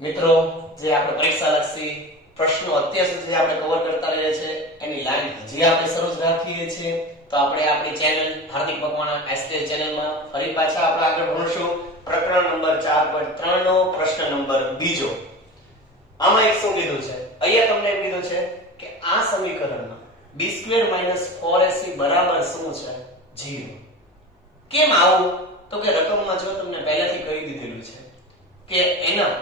મિત્રો, જે આપણે પરીક્ષા લક્ષી પ્રશ્નો અત્યાર સુધી આપણે કવર કરતા રહ્યા છે એની લાઈન હજી આપણે શરૂ જ રાખીએ છીએ. તો આપણે આપણી ચેનલ હાર્દિક મકવાણા એસકે ચેનલમાં ફરી પાછા આપણે આગળ ભણશું પ્રકરણ નંબર 4.3 નો પ્રશ્ન નંબર 2. આમાં એક શું કીધું છે, અહીંયા તમને એમ કીધું છે કે આ સમીકરણમાં b² - 4ac બરાબર શું છે? 0. કેમ આવું? તો કે રકમમાં જો તમને પહેલાથી કહી દીધેલું છે કે એના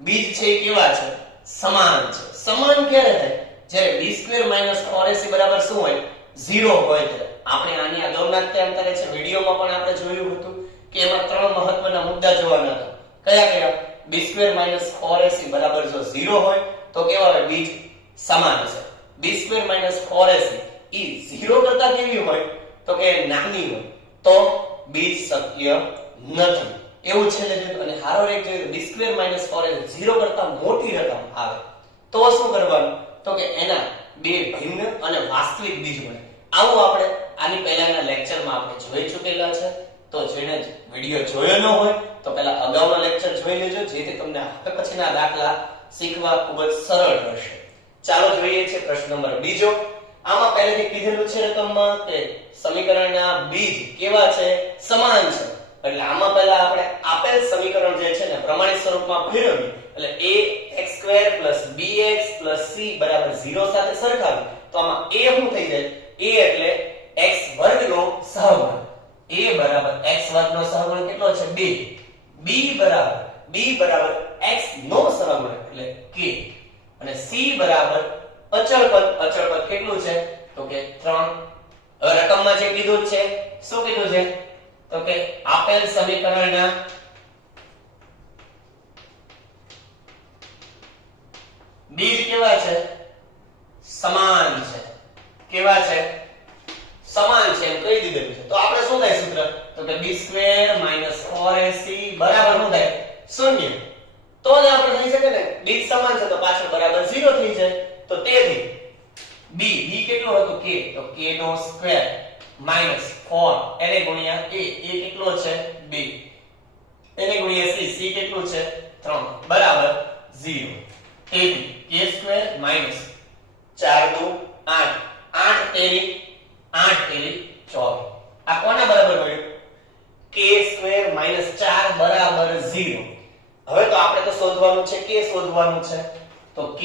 બીજ છે એ કેવા છે? સમાન છે. સમાન ક્યારે થાય? જ્યારે b² - 4ac બરાબર શું હોય? 0 હોય ત્યારે. આપણે આની અગાઉના અંતરે છે વિડિયોમાં પણ આપણે જોયું હતું કે એમાં ત્રણ મહત્વના મુદ્દા જોવાના હતા. કયા કયા? b² - 4ac બરાબર જો 0 હોય તો કેવા હોય? બીજ સમાન છે. b² - 4ac ઈ 0 કરતા કેવી હોય? તો કે નાની હોય. તો બીજ શક્ય નથી. એવું છે ને. અને હારો એક જોઈએ b² - 4ac 0 કરતા મોટી રકમ આવે તો શું કરવાનું? તો કે એના બે ભિન્ન અને વાસ્તવિક બીજ મળે. આવું આપણે આની પહેલાના લેક્ચરમાં આપણે જોઈ ચૂકેલા છે. તો જેને વિડિયો જોયો ન હોય તો પહેલા અગાઉના લેક્ચર જોઈ લેજો, જેથી તમને હવે પછીના દાખલા શીખવા ખૂબ જ સરળ રહેશે. ચાલો જોઈએ છે પ્રશ્ન નંબર 2. આમાં પહેલેથી કીધેલું છે રકમમાં કે સમીકરણના બીજ કેવા છે? સમાન છે. એટલે આમાં પહેલા આપણે આપેલ સમીકરણ જે છે ને પ્રમાણિત સ્વરૂપમાં ફેરવીએ એટલે ax² + bx + c બરાબર 0 સાથે સરખાવીએ તો આમાં a શું થઈ જાય? a એટલે x² નો સહગુણક. a બરાબર x² નો સહગુણક કેટલો છે? 2. b બરાબર x નો સહગુણક એટલે k. અને c બરાબર અચળ પદ કેટલું છે? તો કે 3. હવે રકમમાં જે કીધું છે શું કીધું છે? તો કે આપેલ સમીકરણના બીજ કેવા છે? સમાન છે. કેવા છે? સમાન છે એમ કહી દીધેલું છે. તો આપણે શું થાય સૂત્ર? તો કે b² - 4ac બરાબર શું થાય? 0. તો જ આપણે થઈ શકે ને. બીજ સમાન છે તો પાછળ બરાબર 0 થઈ જાય. તો તેથી b કેટલું હતું? k. તો k નો સ્ક્વેર માઈનસ 4 એને ગુણ્યા a. a કેટલો છે? 2. એને ગુણ્યા c. c કેટલું છે? 3 બરાબર 0. તેથી k² માઈનસ 4 દુ 8 8 તેરી 24. આ કોના બરાબર મળ્યું? k² માઈનસ 4 બરાબર 0. હવે તો આપણે તો શોધવાનું છે k શોધવાનું છે. તો k²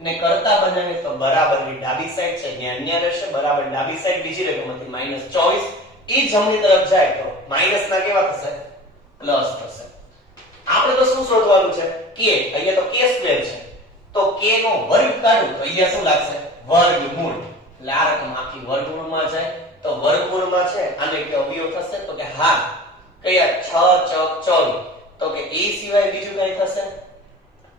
ને કરતા બનાવીએ તો બરાબરની ડાબી સાઈડ છે ત્યાં અન્ય રહેશે. બરાબર ડાબી સાઈડ બીજી રકમ હતી -24. ઈ જમણી તરફ જાય તો માઈનસ ના કેવા થશે? પ્લસ થશે. આપણે તો શું શોધવાનું છે? k. અહીંયા તો k² છે તો k નો વર્ગ કાઢું તો અહીંયા શું લાગશે? વર્ગમૂળ. એટલે આ રકમ આખી વર્ગમૂળમાં જાય તો વર્ગમૂળમાં છે આને કે અવયવ થશે? તો કે હા. કયા? 6 ચોક 24. તો કે એ સિવાય બીજું કઈ થશે?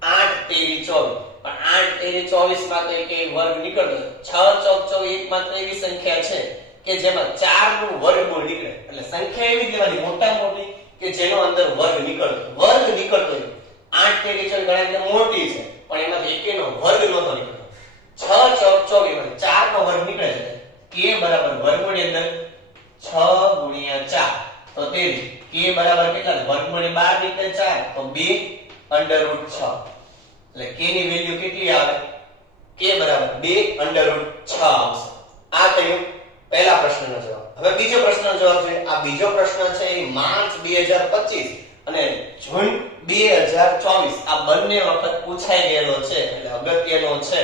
8 તેરી 24. પણ 8 તેરી 24 માં તો એક વર્ગ નીકળતો. 6 ચોક 24 એકમાત્ર એવી સંખ્યા છે કે જેમાં 4 નું વર્ગમૂળ નીકળે. એટલે સંખ્યા એવી લેવાની મોટા મોટી કે જેનો અંદર વર્ગ નીકળતો. 8 તેરી 24 ગણાય એટલે મોટી છે પણ એમાંથી એકેયનો વર્ગ નહોતો નીકળતો. 6 ચોક 24 માં 4 નો વર્ગ નીકળે છે. k બરાબર વર્ગમૂળની અંદર 6 ગુણ્યા 4 તો 23. k બરાબર કેટલા? વર્ગમૂળની બહાર નીકળે 4 તો 2√6. એટલે k ની વેલ્યુ કેટલી આવે? k બરાબર 2√6 આવશે. આ થયું પહેલા પ્રશ્નનો જવાબ. હવે બીજો પ્રશ્નનો જવાબ જોઈએ. આ બીજો પ્રશ્ન છે એ માર્ચ 2025 અને જૂન 2024 આ બંને વખત પૂછાઈ ગયેલો છે એટલે અગત્યનો છે.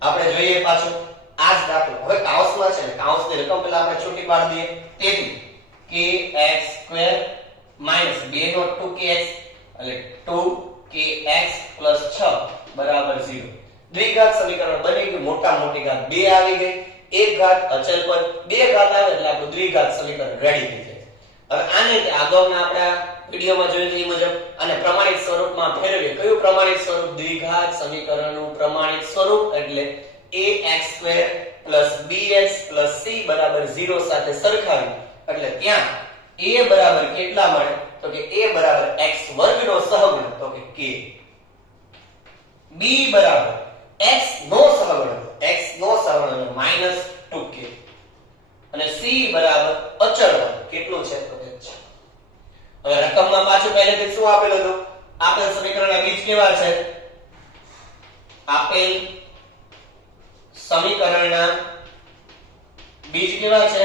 આપણે જોઈએ પાછું આ જ દાખલો. હવે કાઉન્સમાં છે ને કાઉન્સની રકમ પહેલા આપણે છૂટી પાડી દઈએ. તેથી kx² - 2 નો 2kx એટલે 2kx + 6 બરાબર 0. દ્વિઘાત સમીકરણ બની ગયું. મોટા મોટી ઘાત 2 આવી ગઈ. એક ઘાત અચલ પદ 2 ઘાત આવે એટલે આપણું દ્વિઘાત સમીકરણ રેડી થઈ જાય. હવે આને અગાઉના આપણા વિડિયોમાં જોયું એ મુજબ આને પ્રમાણિત સ્વરૂપમાં ફેરવીએ. કયું પ્રમાણિત સ્વરૂપ? દ્વિઘાત સમીકરણનું પ્રમાણિત સ્વરૂપ એટલે ax² + bx + c બરાબર 0 સાથે સરખાવી એટલે ત્યાં a બરાબર કેટલા મળે? તો કે a બરાબર x² નો સહગુણક તો કે k. b બરાબર x નો સહગુણક x નો સહગુણક -2k. અને c બરાબર અચળ કેટલું છે? તો કે 6. હવે રકમમાં પાછું પહેલેથી શું આપેલું હતું? આપેલ સમીકરણના બીજ બીજ કેવા છે? આપેલ સમીકરણના બીજ કેવા છે?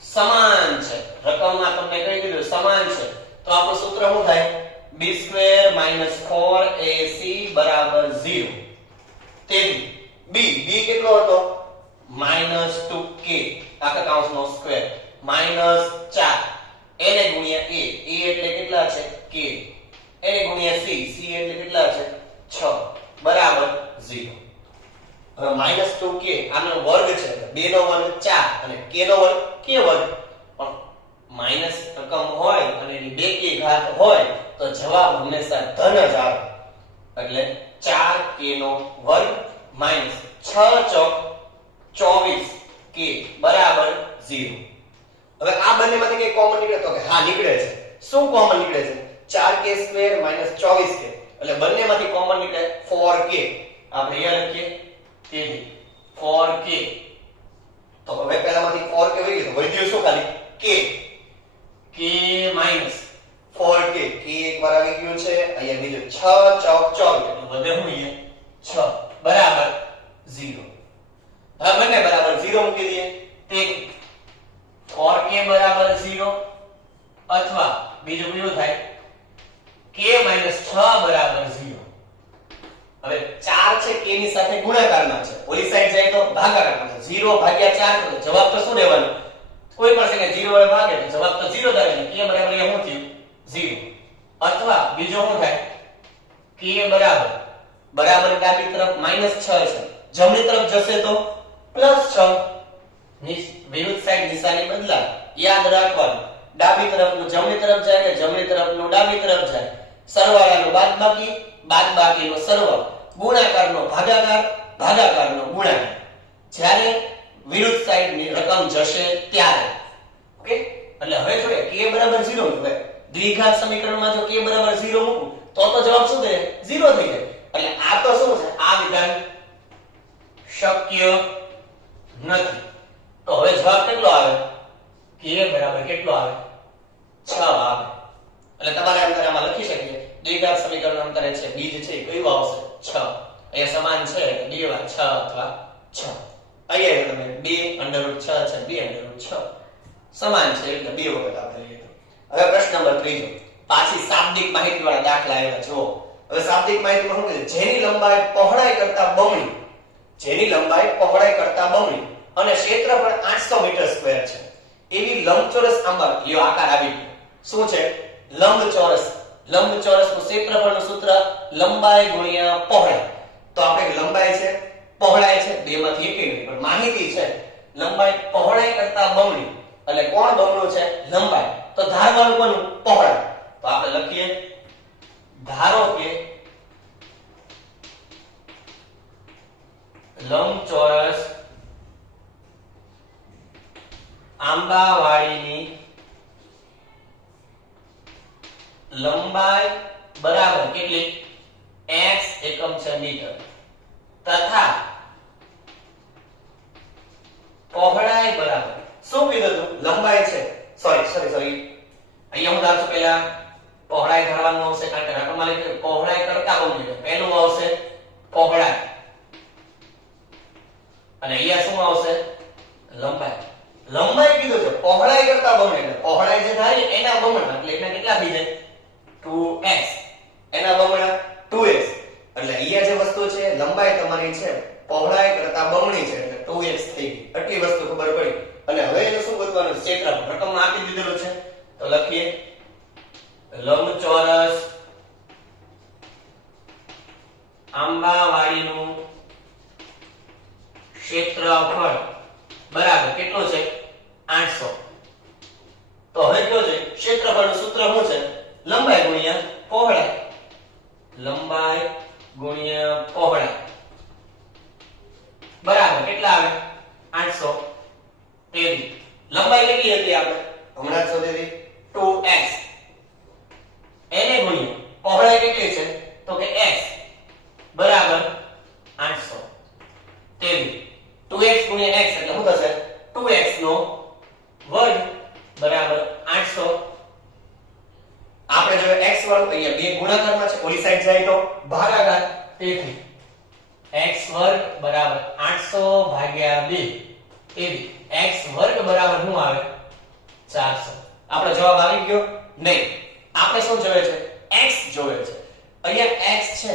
સમાન છે. રકમમાં તમને કહી દીધું સમાન છે. તો આપણું સૂત્ર શું થાય? b² - 4ac = 0. તેથી b કેટલો હતો? -2k આખા કૌંસનો સ્ક્વેર -4 n ગુણ્યા a એટલે કેટલા છે? k n ગુણ્યા c એટલે કેટલા છે? 6 બરાબર 0. હવે -2k આનો વર્ગ છે, 2 નો વર્ગ 4 અને k નો વર્ગ k વર્ગ. પણ માઈનસ રકમ હોય અને એની 2k ઘાત હોય તો જવાબ હંમેશા ધન જ આવે. એટલે 4k નો વર્ગ -6 ચોક 24k બરાબર 0. હવે આ બંનેમાંથી કઈ કોમન નીકળે તો કે હા નીકળે છે. શું કોમન નીકળે છે? 4k² - 24k એટલે બંનેમાંથી કોમન નીકળે 4k. આપણે અહીંયા લખીએ તેથી 4k. તો હવે પહેલામાંથી 4k વહી ગયો, વધ્યું શું? ખાલી k. k - 4k k એક વાર આવી ગયું છે. અહીંયા બીજું 6 ચોક 24 એટલે વધે શું? અહીંયા 6 બરાબર 0. હવે બંને બરાબર 0 મૂકી દઈએ. તેથી 4k બરાબર 0 અથવા બીજું કેવું થાય? k - 6 બરાબર 0. હવે 4 છે k ની સાથે ગુણાકારમાં છે, ઓલી સાઈડ જાય તો ભાગાકારમાં છે. 0 ભાગ્યા 4 તો જવાબ તો શું રહેવાનો? કોઈ પણ સંખ્યા 0 વડે ભાગે તો જવાબ તો 0 જ આવે ને. k બરાબર અહીંયા શું થયું? 0. અથવા બીજો શું થાય? k બરાબર ડાબી તરફ -6 છે, જમણી તરફ જશે તો +6. વિરુદ્ધ સાઈડ નિશાની બદલાય. યાદ રાખવાનું, ડાબી તરફનું જમણી તરફ જાય ને જમણી તરફનું ડાબી તરફ જાય. સરવાળાનું બાદબાકી, બાદબાકીનો સરવાળો, ગુણાકારનો ભાગાકાર, ભાગાકારનો ગુણાકાર. જ્યારે વિરુદ્ધ સાઈડની રકમ જશે ત્યારે. ઓકે? એટલે હવે જોઈએ k બરાબર 0 મૂકવાય. દ્વિઘાત સમીકરણમાં જો k બરાબર 0 મૂકું તો જવાબ શું થાય? 0 થઈ જાય. એટલે આ તો શું છે? આ વિધાન શક્ય નથી. તો હવે જવાબ કેટલો આવે? k બરાબર કેટલો આવે? 6 આવે. એટલે તમારે આમાં લખી શકીએ દ્વિઘાત સમીકરણ અંતરે છે બીજ છે કયું આવશે? 6. અહીંયા સમાન છે એટલે 2 વાર 6 અથવા 6. અહીંયા તમે 2√6 છે 2√6 સમાન છે એટલે 2 વખત આપણે લઈએ. હવે પ્રશ્ન નંબર 3. પાછી શાબ્દિક માહિતી વાળા દાખલા આવ્યા જો. હવે શાબ્દિક માહિતીમાં શું કહે? જેની લંબાઈ પહોળાઈ કરતા બમણી, જેની લંબાઈ પહોળાઈ કરતા બમણી અને ક્ષેત્રફળ 800 મીટર સ્ક્વેર છે એવી લંબચોરસ આંબા. લ્યો આકાર આવી ગયો. શું છે? લંબચોરસ. લંબચોરસનું ક્ષેત્રફળનું સૂત્ર લંબાઈ ગુણ્યા પહોળાઈ. તો આપણે લંબાઈ છે, પહોળાઈ છે, બેમાંથી એક નહીં, પણ માહિતી છે લંબાઈ પહોળાઈ કરતા બમણી. એટલે કોણ બમણું છે? લંબાઈ. તો ધારવાનું કોનું? પહોળાઈ. તો આપણે લખીએ ધારો કે લંબચોરસ આંબાવાળીની લંબાઈ બરાબર કેટલી? x એકમ છે મીટર તથા પહોળાઈ બરાબર શું કીધું હતું? લંબાઈ છે. સોરી અહીંયા હું ધારું પહેલા પહોળાઈ ધારવાનું આવશે કારણ કે રકમમાં લખ્યું પહોળાઈ કરતા બમણી. પહેલું આવશે પહોળાઈ અને અહીંયા શું આવશે? લંબાઈ. લંબાઈ કીધું છે પહોળાઈ કરતા બમણી એટલે પહોળાઈ જે ધારી એના બમણા એટલે એના કેટલા થઈ જાય? 2x. એના બમણા 2x. એટલે અહીંયા જે વસ્તુ છે લંબાઈ તમારી છે પહોળાઈ કરતા બમણી છે એટલે 2x થઈ ગઈ. આટલી વસ્તુ ખબર પડી. અને હવે એને શું ગોતવાનું? ક્ષેત્રફળ રકમમાં આપી દીધેલું છે તો લખીએ લંબચોરસ આંબાવાળીનું ક્ષેત્રફળ બરાબર કેટલું છે? 800. તો હવે કયો છે? ક્ષેત્રફળનું સૂત્ર શું છે? લંબાઈ ગુણ્યા પહોળાઈ. લંબાઈ ગુણ્યા પહોળાઈ બરાબર કેટલા આવે? 800. તેથી લંબાઈ કેટલી હતી આપણે હમણાં જ શોધી હતી? 2x. એને ગુણ્યા પહોળાઈ કેટલી છે? તો કે x બરાબર 800. તેથી 2x ગુણ્યા x એટલે શું થશે? 2x નો વર્ગ બરાબર 800. આપણે જો x વાળું અહીંયા બે ગુણાકારમાં છે ઓલી સાઈડ સાઈડ જાય તો ભાગાકાર, તેથી x વર્ગ બરાબર 800 ભાગ્યા 2, તેથી x વર્ગ બરાબર શું આવે 400. આપણો જવાબ આવી ગયો નહીં. આપણે શું જોઈએ છે? x જોઈએ છે. અહીંયા x છે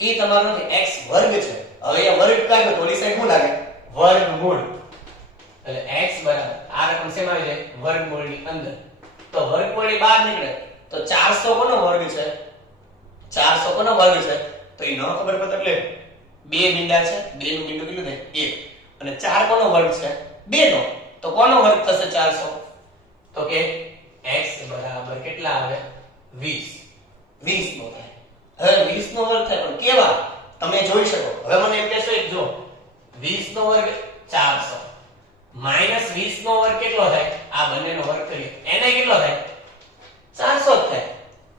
એ તમારો નથી, x વર્ગ છે. હવે અહીંયા વર્ગ કાઢો તો ઓલી સાઈડ શું લાગે? વર્ગમૂળ. એટલે x બરાબર આ રકમ શેમાં આવી જાય? વર્ગમૂળની અંદર. તો વર્ગમૂળની બહાર નીકળે તો 400 કોનો વર્ગ છે? 400 કોનો વર્ગ છે? તો એ ન ખબર પડે એટલે 2 મીંડા છે, 2 નું મીંડું કેટલું થાય? 1. અને 4 કોનો વર્ગ છે? 2 નો. તો કોનો વર્ગ થશે 400? તો કે x બરાબર કેટલા આવે? 20. 20 નો થાય. હવે 20 નો વર્ગ થાય પણ કેવા? તમે જોઈ શકો. હવે મને એમ કહેશો એક જો 20 નો વર્ગ 400 માઈનસ 20 નો વર્ગ કેટલો થાય? આ બંનેનો વર્ગ કરીએ એને કેટલો થાય? 400 જ થાય.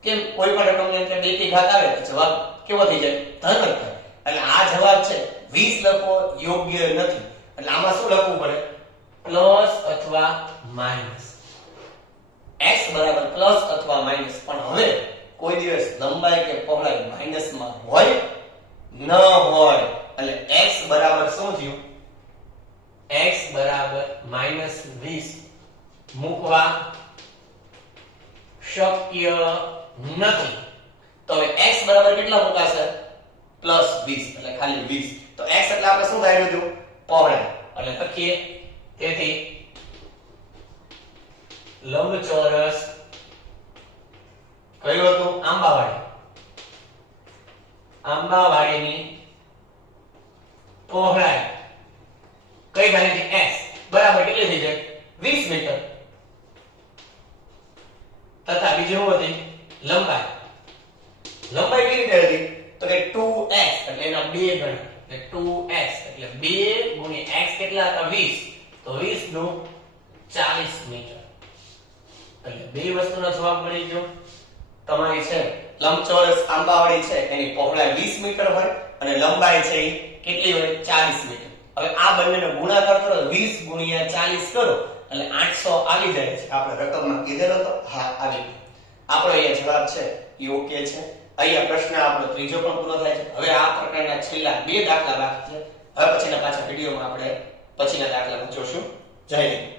કેમ? કોઈ પણ રકમને અંદર 2 થી ઘાત આવે તો જવાબ કેવો થઈ જાય? ધન જ થાય. એટલે આ જવાબ છે 20 લખવો યોગ્ય નથી. એટલે આમાં શું લખવું પડે? પ્લસ અથવા માઈનસ. x બરાબર પ્લસ અથવા માઈનસ. પણ હવે કોઈ દિવસ લંબાઈ કે પહોળાઈ માઈનસ માં હોય ન હોય. એટલે x બરાબર શું થયું? x બરાબર -20 મૂકવા શક્ય નથી. તો હવે x બરાબર કેટલા મુકાશે? +20. એટલે ખાલી 20. તો x એટલે આપણે શું ધાર્યું હતું? પહોળાઈ. એટલે લખીએ તેથી લંબચોરસ કયું હતું? આંબાવાડી. આંબાવાડીની પહોળાઈ કઈ ધારી છે? x બરાબર કેટલી થઈ જાય? 20 મીટર. તથા બીજી શું હતી? લંબાઈ. લંબાઈ કેવી રીતે હતી? તો કે 2x એટલે એના 2 ગણા. એટલે 2x એટલે 2 ગુણ્યા x કેટલા હતા? 20. તો 20 નું 40 મીટર. એટલે બે વસ્તુનો જવાબ મળી ગયો. તમારી છે લંબચોરસ આંબાવાડી છે એની પહોળાઈ 20 મીટર હોય અને લંબાઈ છે એ કેટલી હોય? 40 મીટર. હવે આ બંનેનો ગુણાકાર કરો 20 ગુણ્યા 40 કરો એટલે 800 આવી જાય છે. આપણે રકમમાં કીધેલો તો હા આવી ગયો. આપણો અહીંયા જવાબ છે એ ઓકે છે. અહીંયા પ્રશ્ન આપણો ત્રીજો પણ પૂરો થાય છે. હવે આ પ્રકારના છેલ્લા 2 દાખલા બાકી છે. હવે પછીના પાછા વિડિયોમાં આપણે પછીના દાખલા જોશું. જય હિન્દ.